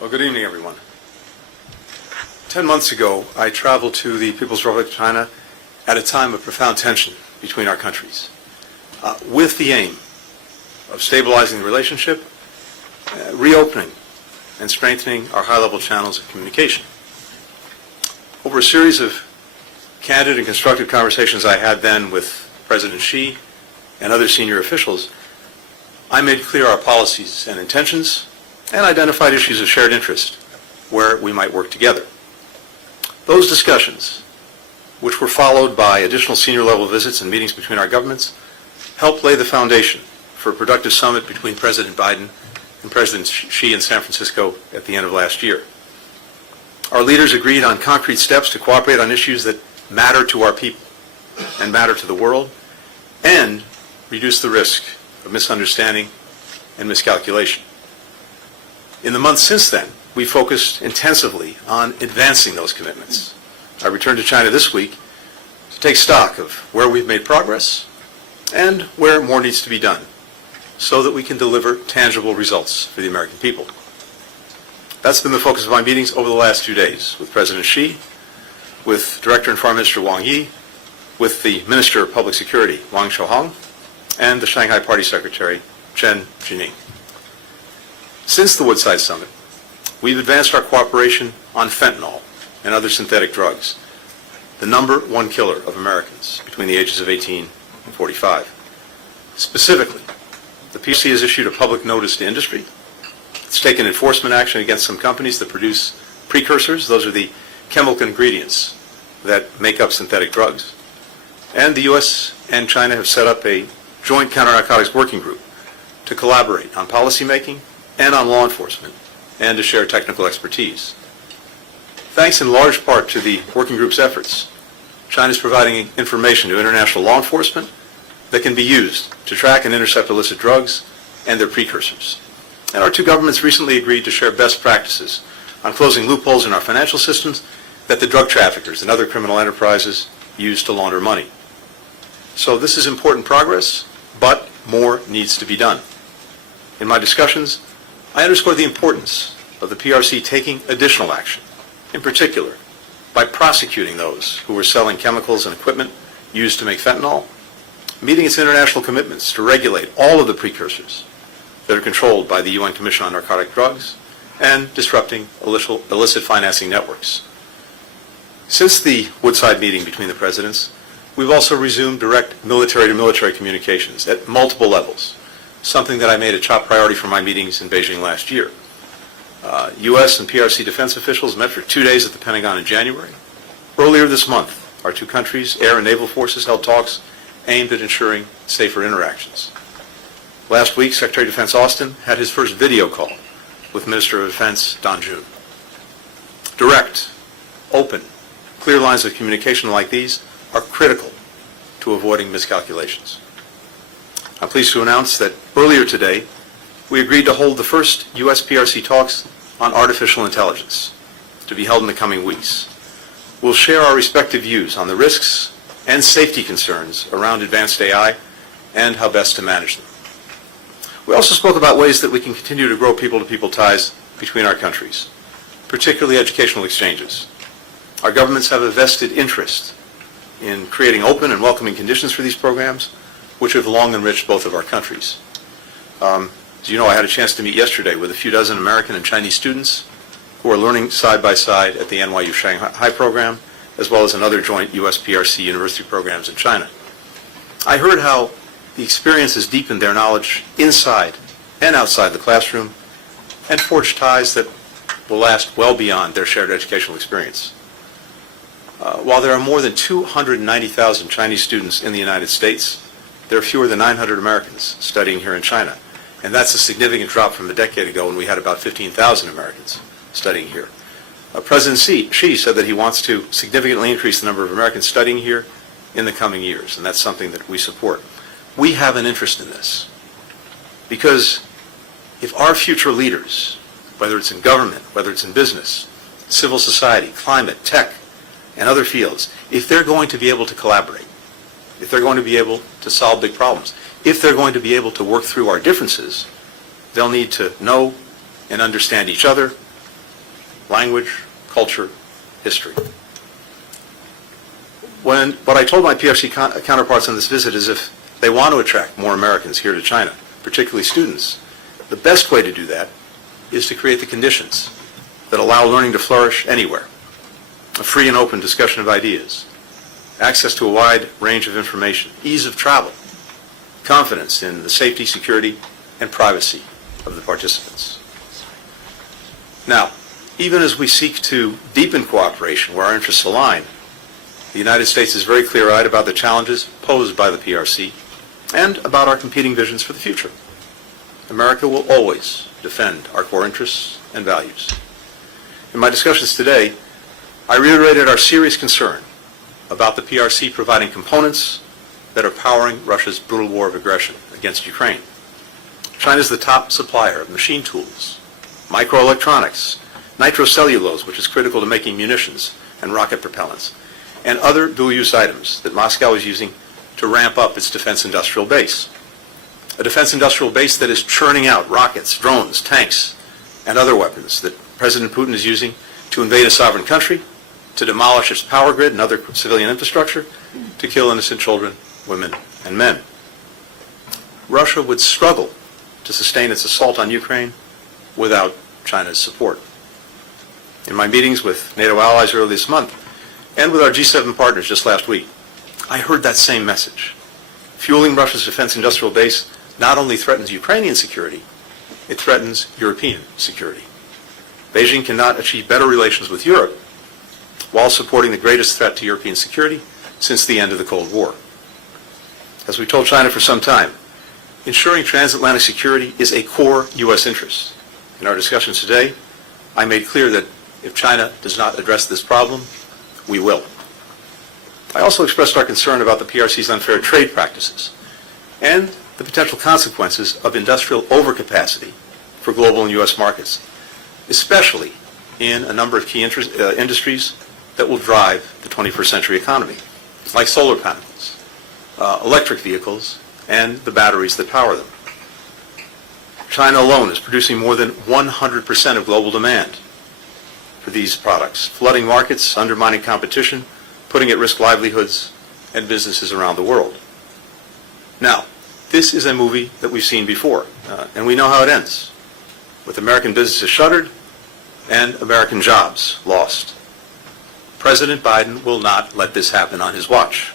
Well, good evening, everyone. 10 months ago, I traveled to the People's Republic of China at a time of profound tension between our countries, with the aim of stabilizing the relationship, reopening and strengthening our high-level channels of communication. Over a series of candid and constructive conversations I had then with President Xi and other senior officials, I made clear our policies and intentions and identified issues of shared interest where we might work together. Those discussions, which were followed by additional senior level visits and meetings between our governments, helped lay the foundation for a productive summit between President Biden and President Xi in San Francisco at the end of last year. Our leaders agreed on concrete steps to cooperate on issues that matter to our people and matter to the world, and reduce the risk of misunderstanding and miscalculation. In the months since then, we focused intensively on advancing those commitments. I returned to China this week to take stock of where we've made progress and where more needs to be done so that we can deliver tangible results for the American people. That's been the focus of my meetings over the last 2 days with President Xi, with Director and Foreign Minister Wang Yi, with the Minister of Public Security, Wang Shouhong, and the Shanghai Party Secretary, Chen Jining. Since the Woodside Summit, we've advanced our cooperation on fentanyl and other synthetic drugs, the number one killer of Americans between the ages of 18 and 45. Specifically, the PRC has issued a public notice to industry. It's taken enforcement action against some companies that produce precursors. Those are the chemical ingredients that make up synthetic drugs. And the U.S. and China have set up a joint counter-narcotics working group to collaborate on policymaking and on law enforcement, and to share technical expertise. Thanks in large part to the working group's efforts, China is providing information to international law enforcement that can be used to track and intercept illicit drugs and their precursors. And our two governments recently agreed to share best practices on closing loopholes in our financial systems that the drug traffickers and other criminal enterprises use to launder money. So this is important progress, but more needs to be done. In my discussions, I underscore the importance of the PRC taking additional action, in particular by prosecuting those who were selling chemicals and equipment used to make fentanyl, meeting its international commitments to regulate all of the precursors that are controlled by the UN Commission on Narcotic Drugs, and disrupting illicit financing networks. Since the Woodside meeting between the presidents, we've also resumed direct military-to-military communications at multiple levels, something that I made a top priority for my meetings in Beijing last year. U.S. and PRC defense officials met for 2 days at the Pentagon in January. Earlier this month, our two countries' air and naval forces held talks aimed at ensuring safer interactions. Last week, Secretary of Defense Austin had his first video call with Minister of Defense Don Jun. Direct, open, clear lines of communication like these are critical to avoiding miscalculations. I'm pleased to announce that earlier today, we agreed to hold the first U.S.-PRC talks on artificial intelligence, to be held in the coming weeks. We'll share our respective views on the risks and safety concerns around advanced AI and how best to manage them. We also spoke about ways that we can continue to grow people-to-people ties between our countries, particularly educational exchanges. Our governments have a vested interest in creating open and welcoming conditions for these programs, which have long enriched both of our countries. As you know, I had a chance to meet yesterday with a few dozen American and Chinese students who are learning side by side at the NYU Shanghai program, as well as in other joint U.S.-PRC university programs in China. I heard how the experience has deepened their knowledge inside and outside the classroom and forged ties that will last well beyond their shared educational experience. While there are more than 290,000 Chinese students in the United States, there are fewer than 900 Americans studying here in China. And that's a significant drop from a decade ago when we had about 15,000 Americans studying here. President Xi said that he wants to significantly increase the number of Americans studying here in the coming years, and that's something that we support. We have an interest in this because if our future leaders, whether it's in government, whether it's in business, civil society, climate, tech, and other fields, if they're going to be able to collaborate, if they're going to be able to solve big problems, if they're going to be able to work through our differences, they'll need to know and understand each other language, culture, history. What I told my PRC counterparts on this visit is if they want to attract more Americans here to China, particularly students, the best way to do that is to create the conditions that allow learning to flourish anywhere. A free and open discussion of ideas, access to a wide range of information, ease of travel, confidence in the safety, security, and privacy of the participants. Now, even as we seek to deepen cooperation where our interests align, the United States is very clear-eyed about the challenges posed by the PRC and about our competing visions for the future. America will always defend our core interests and values. In my discussions today, I reiterated our serious concern about the PRC providing components that are powering Russia's brutal war of aggression against Ukraine. China is the top supplier of machine tools, microelectronics, nitrocellulose, which is critical to making munitions and rocket propellants, and other dual-use items that Moscow is using to ramp up its defense industrial base. A defense industrial base that is churning out rockets, drones, tanks, and other weapons that President Putin is using to invade a sovereign country, to demolish its power grid and other civilian infrastructure, to kill innocent children, women, and men. Russia would struggle to sustain its assault on Ukraine without China's support. In my meetings with NATO allies earlier this month, and with our G7 partners just last week, I heard that same message. Fueling Russia's defense industrial base not only threatens Ukrainian security, it threatens European security. Beijing cannot achieve better relations with Europe while supporting the greatest threat to European security since the end of the Cold War. As we told China for some time, ensuring transatlantic security is a core U.S. interest. In our discussions today, I made clear that if China does not address this problem, we will. I also expressed our concern about the PRC's unfair trade practices and the potential consequences of industrial overcapacity for global and U.S. markets, especially in a number of key industries that will drive the 21st century economy, like solar panels, electric vehicles, and the batteries that power them. China alone is producing more than 100% of global demand for these products, flooding markets, undermining competition, putting at risk livelihoods and businesses around the world. Now, this is a movie that we've seen before, and we know how it ends, with American businesses shuttered and American jobs lost. President Biden will not let this happen on his watch.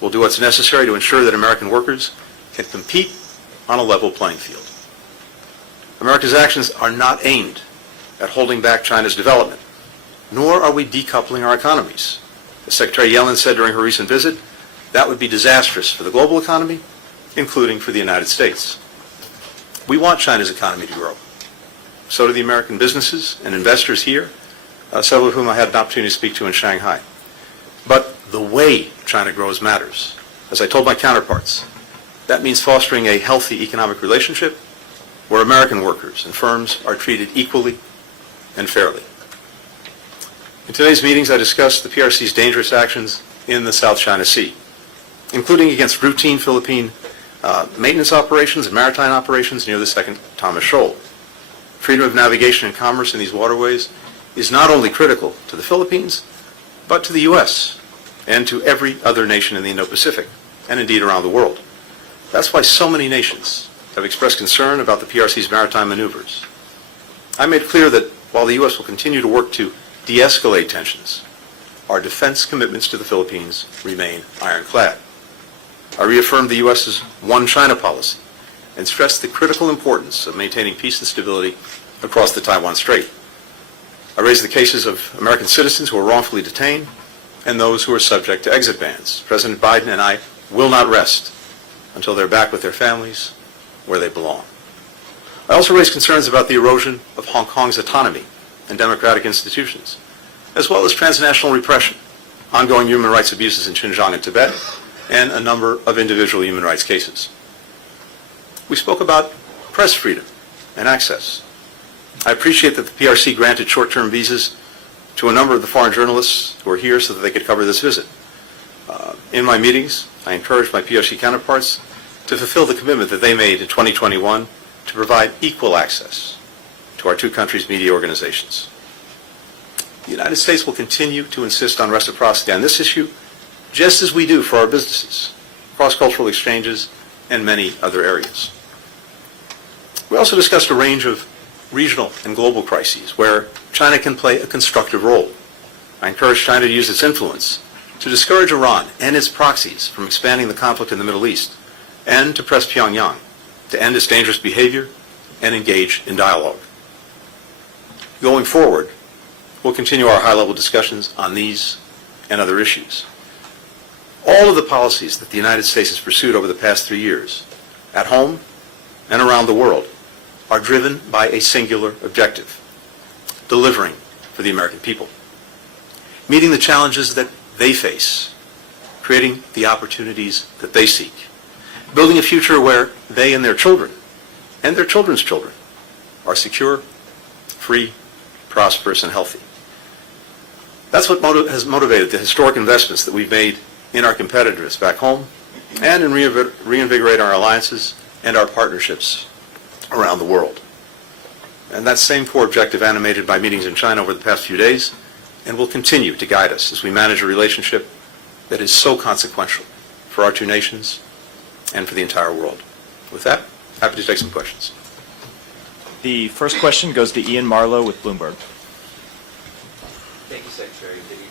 We'll do what's necessary to ensure that American workers can compete on a level playing field. America's actions are not aimed at holding back China's development, nor are we decoupling our economies. As Secretary Yellen said during her recent visit, that would be disastrous for the global economy, including for the United States. We want China's economy to grow. So do the American businesses and investors here, several of whom I had an opportunity to speak to in Shanghai. But the way China grows matters. As I told my counterparts, that means fostering a healthy economic relationship where American workers and firms are treated equally and fairly. In today's meetings, I discussed the PRC's dangerous actions in the South China Sea, including against routine Philippine maintenance operations and maritime operations near the second Thomas Shoal. Freedom of navigation and commerce in these waterways is not only critical to the Philippines, but to the U.S. and to every other nation in the Indo-Pacific, and indeed around the world. That's why so many nations have expressed concern about the PRC's maritime maneuvers. I made clear that while the U.S. will continue to work to de-escalate tensions, our defense commitments to the Philippines remain ironclad. I reaffirmed the U.S.'s One China policy and stressed the critical importance of maintaining peace and stability across the Taiwan Strait. I raised the cases of American citizens who are wrongfully detained and those who are subject to exit bans. President Biden and I will not rest until they're back with their families where they belong. I also raised concerns about the erosion of Hong Kong's autonomy and democratic institutions, as well as transnational repression, ongoing human rights abuses in Xinjiang and Tibet, and a number of individual human rights cases. We spoke about press freedom and access. I appreciate that the PRC granted short-term visas to a number of the foreign journalists who are here so that they could cover this visit. In my meetings, I encouraged my PRC counterparts to fulfill the commitment that they made in 2021 to provide equal access to our two countries' media organizations. The United States will continue to insist on reciprocity on this issue, just as we do for our businesses, cross-cultural exchanges, and many other areas. We also discussed a range of regional and global crises where China can play a constructive role. I encourage China to use its influence to discourage Iran and its proxies from expanding the conflict in the Middle East, and to press Pyongyang to end its dangerous behavior and engage in dialogue. Going forward, we'll continue our high-level discussions on these and other issues. All of the policies that the United States has pursued over the past 3 years, at home and around the world, are driven by a singular objective: delivering for the American people, meeting the challenges that they face, creating the opportunities that they seek, building a future where they and their children and their children's children are secure, free, prosperous, and healthy. That's what has motivated the historic investments that we've made in our competitiveness back home and in reinvigorating our alliances and our partnerships around the world. And that same core objective animated my meetings in China over the past few days and will continue to guide us as we manage a relationship that is so consequential for our two nations and for the entire world. With that, happy to take some questions. The first question goes to Ian Marlowe with Bloomberg. Thank you, Secretary. Good evening.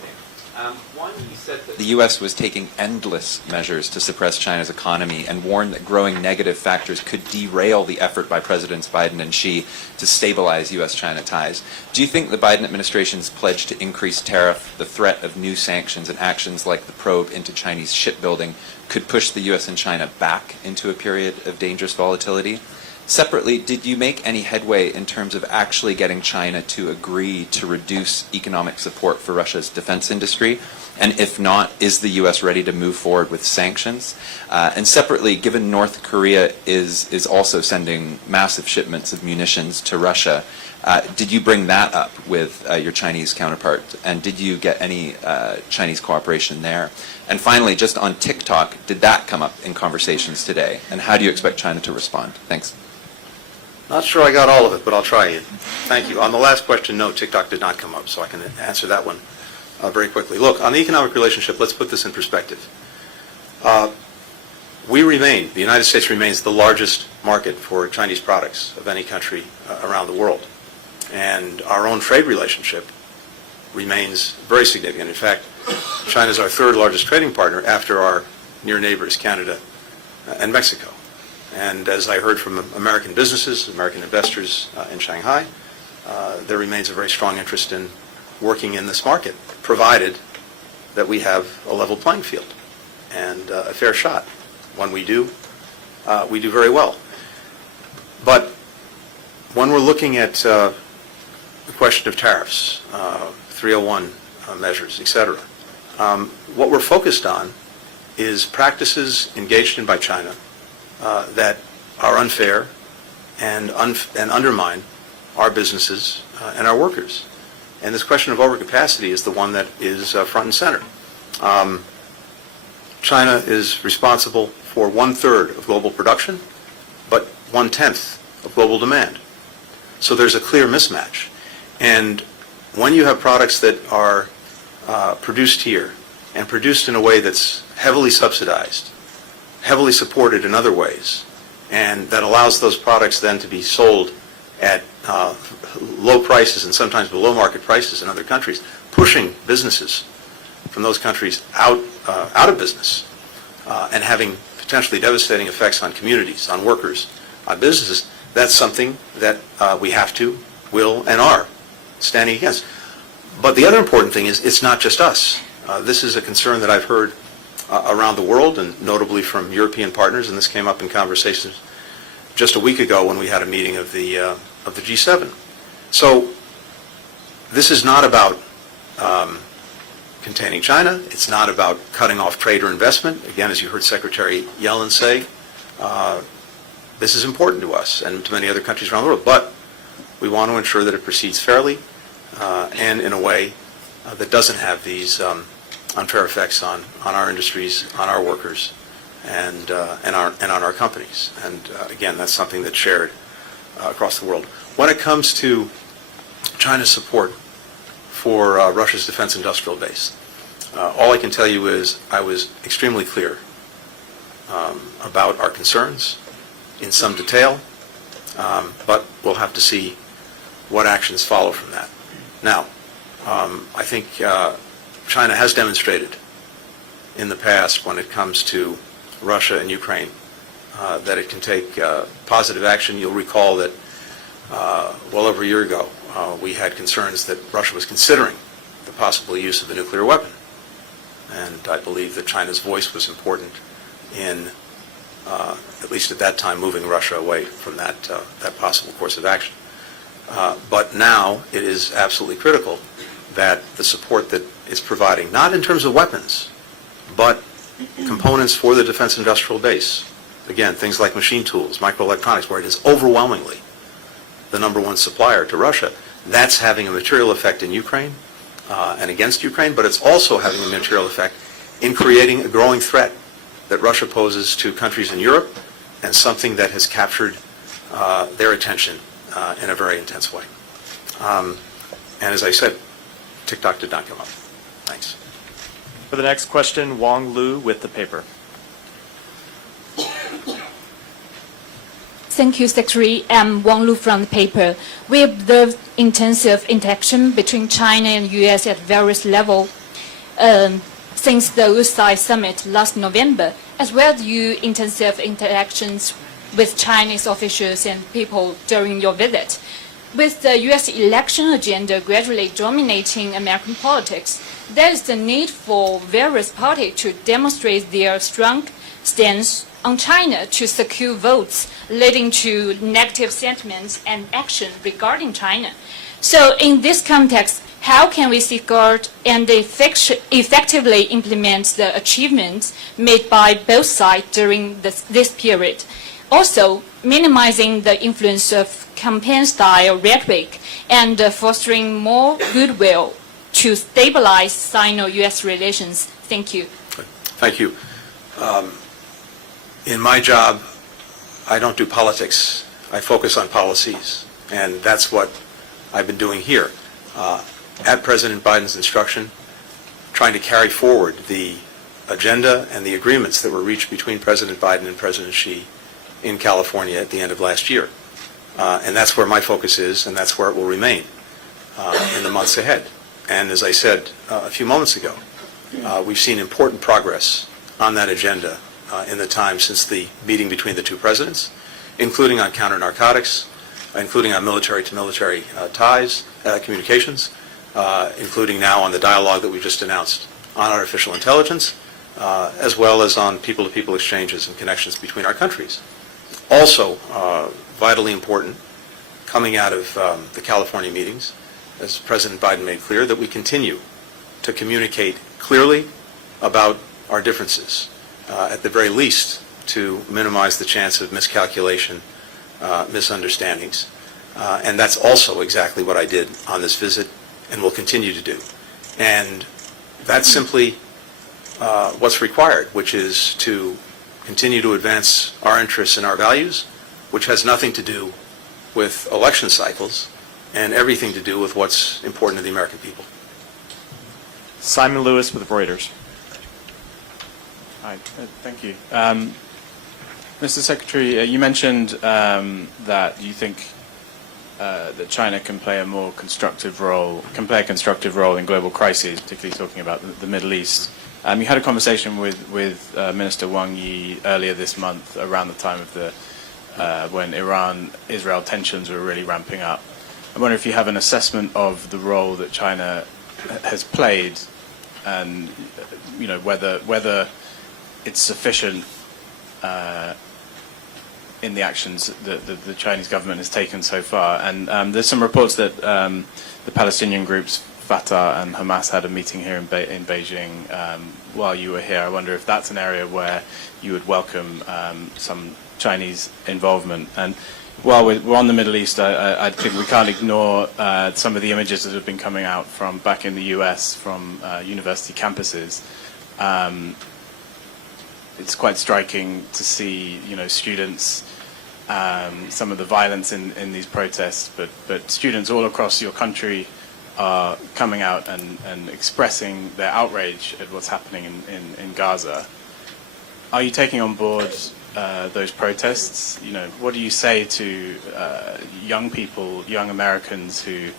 Wang Yi said that the U.S. was taking endless measures to suppress China's economy and warned that growing negative factors could derail the effort by Presidents Biden and Xi to stabilize U.S.-China ties. Do you think the Biden administration's pledge to increase tariff, the threat of new sanctions, and actions like the probe into Chinese shipbuilding could push the U.S. and China back into a period of dangerous volatility? Separately, did you make any headway in terms of actually getting China to agree to reduce economic support for Russia's defense industry? And if not, is the U.S. ready to move forward with sanctions? And separately, given North Korea is also sending massive shipments of munitions to Russia, did you bring that up with your Chinese counterpart? And did you get any Chinese cooperation there? And finally, just on TikTok, did that come up in conversations today? And how do you expect China to respond? Thanks. Not sure I got all of it, but I'll try it. Thank you. On the last question, no, TikTok did not come up, so I can answer that one very quickly. Look, on the economic relationship, let's put this in perspective. The United States remains the largest market for Chinese products of any country around the world. And our own trade relationship remains very significant. In fact, China is our third largest trading partner after our near neighbors, Canada and Mexico. And as I heard from American businesses, American investors in Shanghai, there remains a very strong interest in working in this market, provided that we have a level playing field and a fair shot. When we do very well. But when we're looking at the question of tariffs, 301 measures, etc., what we're focused on is practices engaged in by China that are unfair and undermine our businesses and our workers. And this question of overcapacity is the one that is front and center. China is responsible for 1/3 of global production, but 1/10 of global demand. So there's a clear mismatch. And when you have products that are produced here and produced in a way that's heavily subsidized, heavily supported in other ways, and that allows those products then to be sold at low prices and sometimes below market prices in other countries, pushing businesses from those countries out of business and having potentially devastating effects on communities, on workers, on businesses, that's something that we have to, will, and are standing against. But the other important thing is it's not just us. This is a concern that I've heard around the world, and notably from European partners, and this came up in conversations just a week ago when we had a meeting of the G7. So this is not about containing China. It's not about cutting off trade or investment. Again, as you heard Secretary Yellen say, this is important to us and to many other countries around the world. But we want to ensure that it proceeds fairly and in a way that doesn't have these unfair effects on our industries, on our workers, and on our companies. And again, that's something that's shared across the world. When it comes to China's support for Russia's defense industrial base. All I can tell you is I was extremely clear about our concerns in some detail, but we'll have to see what actions follow from that. Now, I think China has demonstrated in the past when it comes to Russia and Ukraine that it can take positive action. You'll recall that well over a year ago, we had concerns that Russia was considering the possible use of a nuclear weapon. And I believe that China's voice was important in, at least at that time, moving Russia away from that possible course of action. But now it is absolutely critical that the support that it's providing, not in terms of weapons, but components for the defense industrial base, again, things like machine tools, microelectronics, where it is overwhelmingly the number one supplier to Russia, that's having a material effect in Ukraine and against Ukraine, but it's also having a material effect in creating a growing threat that Russia poses to countries in Europe, and something that has captured their attention in a very intense way. And as I said, TikTok did not come up. Thanks. For the next question, Wang Lu with the paper. Thank you, Secretary. I'm Wang Lu from the paper. We observed intensive interaction between China and U.S. at various levels since the USA summit last November, as well as intensive interactions with Chinese officials and people during your visit. With the U.S. election agenda gradually dominating American politics, there is the need for various parties to demonstrate their strong stance on China to secure votes, leading to negative sentiments and action regarding China. So in this context, how can we safeguard and effectively implement the achievements made by both sides during this period? Also, minimizing the influence of campaign-style rhetoric and fostering more goodwill to stabilize Sino-U.S. relations. Thank you. Thank you. In my job, I don't do politics. I focus on policies, and that's what I've been doing here. At President Biden's instruction, trying to carry forward the agenda and the agreements that were reached between President Biden and President Xi in California at the end of last year. And that's where my focus is, and that's where it will remain in the months ahead. And as I said a few moments ago, we've seen important progress on that agenda in the time since the meeting between the two presidents, including on counter-narcotics, including on military-to-military ties, communications, including now on the dialogue that we just announced on artificial intelligence, as well as on people-to-people exchanges and connections between our countries. Also, vitally important, coming out of the California meetings, as President Biden made clear, that we continue to communicate clearly about our differences, at the very least to minimize the chance of miscalculation, misunderstandings. And that's also exactly what I did on this visit and will continue to do. And that's simply what's required, which is to continue to advance our interests and our values, which has nothing to do with election cycles and everything to do with what's important to the American people. Simon Lewis with Reuters. Hi, thank you. Mr. Secretary, you mentioned that you think that China can play a more constructive role, in global crises, particularly talking about the Middle East. You had a conversation with Minister Wang Yi earlier this month, around the time of when Iran-Israel tensions were really ramping up. I wonder if you have an assessment of the role that China has played, and whether it's sufficient in the actions that the Chinese government has taken so far. And there's some reports that the Palestinian groups Fatah and Hamas had a meeting here in Beijing while you were here. I wonder if that's an area where you would welcome some Chinese involvement. And while we're on the Middle East, I think we can't ignore some of the images that have been coming out from back in the US from university campuses. It's quite striking to see, students, some of the violence in these protests, but students all across your country are coming out and expressing their outrage at what's happening in Gaza. Are you taking on board those protests? You know, what do you say to young people, young Americans who,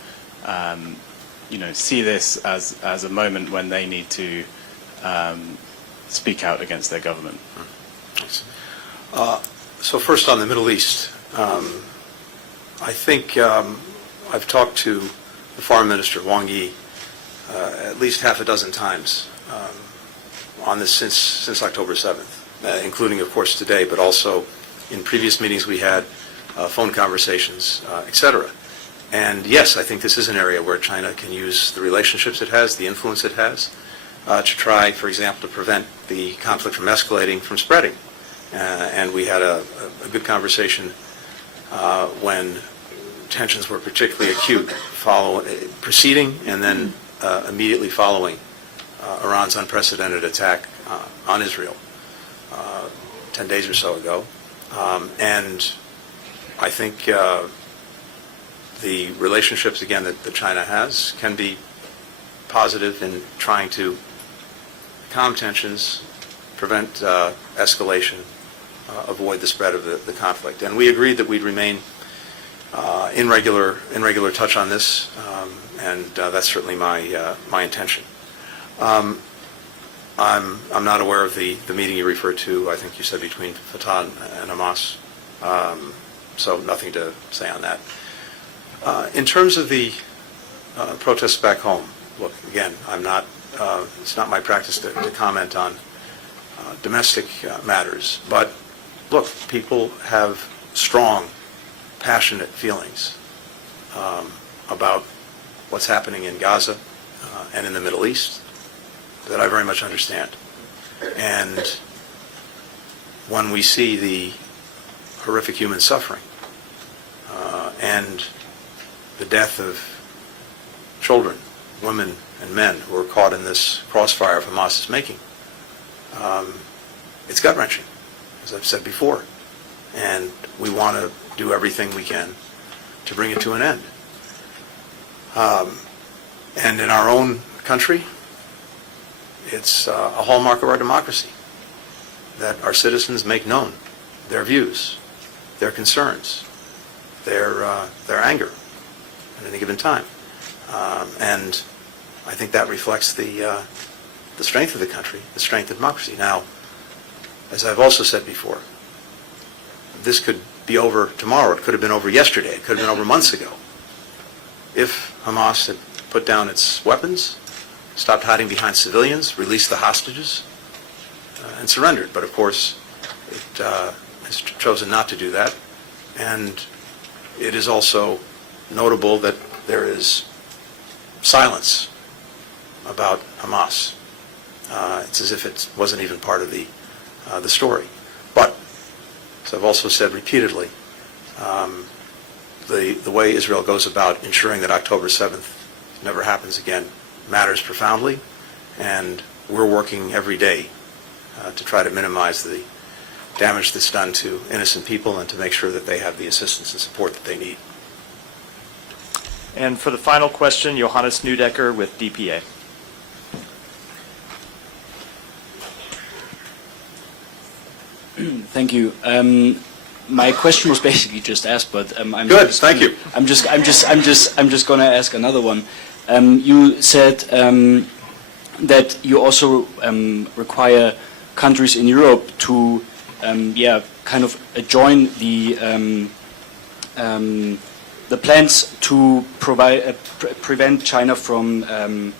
you know, see this as a moment when they need to speak out against their government? So first on the Middle East, I think I've talked to the Foreign Minister, Wang Yi, at least half a dozen times on this since October 7th, including, of course, today, but also in previous meetings we had, phone conversations, etc. And yes, I think this is an area where China can use the relationships it has, the influence it has, to try, for example, to prevent the conflict from escalating, from spreading. And we had a good conversation when tensions were particularly acute, preceding and then immediately following Iran's unprecedented attack on Israel 10 days or so ago. And I think the relationships, again, that China has can be positive in trying to calm tensions, prevent escalation, avoid the spread of the conflict. And we agreed that we'd remain in regular touch on this, and that's certainly my intention. I'm not aware of the meeting you referred to. I think you said between Fatah and Hamas, so nothing to say on that. In terms of the protests back home, look, again, it's not my practice to comment on domestic matters, but look, people have strong, passionate feelings about what's happening in Gaza and in the Middle East that I very much understand. And when we see the horrific human suffering and the death of children, women, and men who are caught in this crossfire of Hamas's making, it's gut-wrenching, as I've said before. And we want to do everything we can to bring it to an end. And in our own country, it's a hallmark of our democracy that our citizens make known their views, their concerns, their anger at any given time. And I think that reflects the strength of the country, the strength of democracy. Now, as I've also said before, this could be over tomorrow. It could have been over yesterday. It could have been over months ago. If Hamas had put down its weapons, stopped hiding behind civilians, released the hostages, and surrendered. But of course, it has chosen not to do that. And it is also notable that there is silence about Hamas. It's as if it wasn't even part of the story. But, as I've also said repeatedly, the way Israel goes about ensuring that October 7th never happens again matters profoundly, and we're working every day to try to minimize the damage that's done to innocent people and to make sure that they have the assistance and support that they need. And for the final question, Johannes Neudecker with DPA. Thank you. My question was basically just asked, but I'm Good, just thank you. I'm just going to ask another one. You said that you also require countries in Europe to, kind of join the plans to prevent China from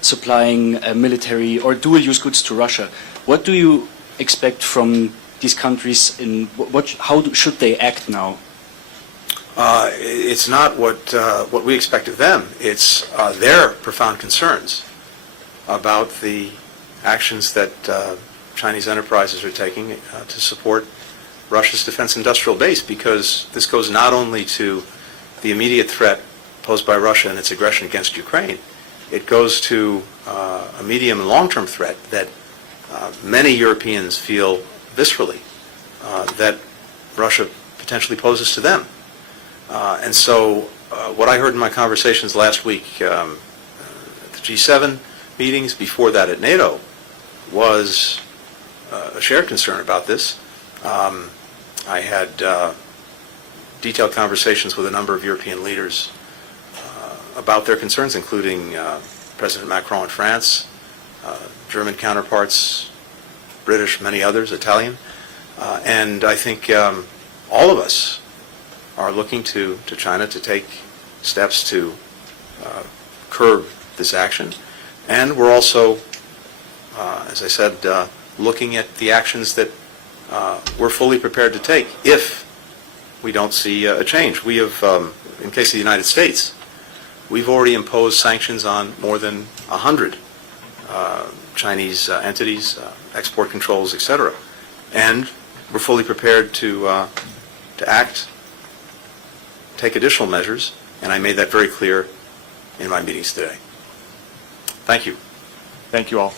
supplying military or dual-use goods to Russia. What do you expect from these countries? How should they act now? It's not what we expect of them. It's their profound concerns about the actions that Chinese enterprises are taking to support Russia's defense industrial base, because this goes not only to the immediate threat posed by Russia and its aggression against Ukraine, it goes to a medium and long-term threat that many Europeans feel viscerally that Russia potentially poses to them. And so what I heard in my conversations last week at the G7 meetings, before that at NATO, was a shared concern about this. I had detailed conversations with a number of European leaders about their concerns, including President Macron in France, German counterparts, British, many others, Italian. And I think all of us are looking to China to take steps to curb this action. And we're also, as I said, looking at the actions that we're fully prepared to take if we don't see a change. We have, in case of the United States, we've already imposed sanctions on more than 100 Chinese entities, export controls, etc. And we're fully prepared to act, take additional measures, and I made that very clear in my meetings today. Thank you. Thank you all.